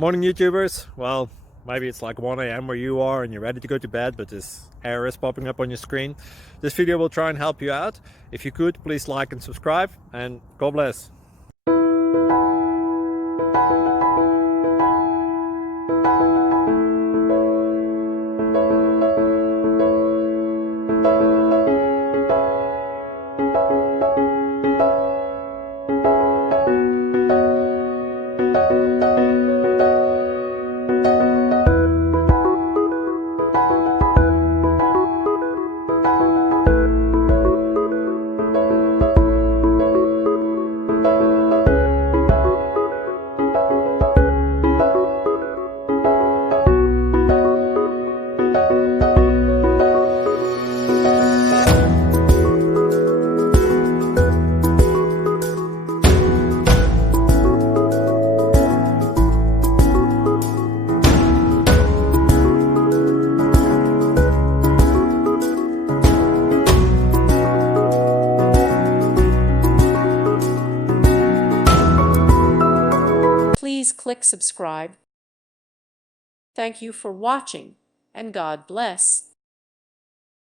Morning YouTubers. Well, maybe it's like 1 a.m. where you are and you're ready to go to bed, but this error is popping up on your screen. This video will try and help you out. If you could, please like and subscribe, and God bless. Please click subscribe. Thank you for watching, and God bless.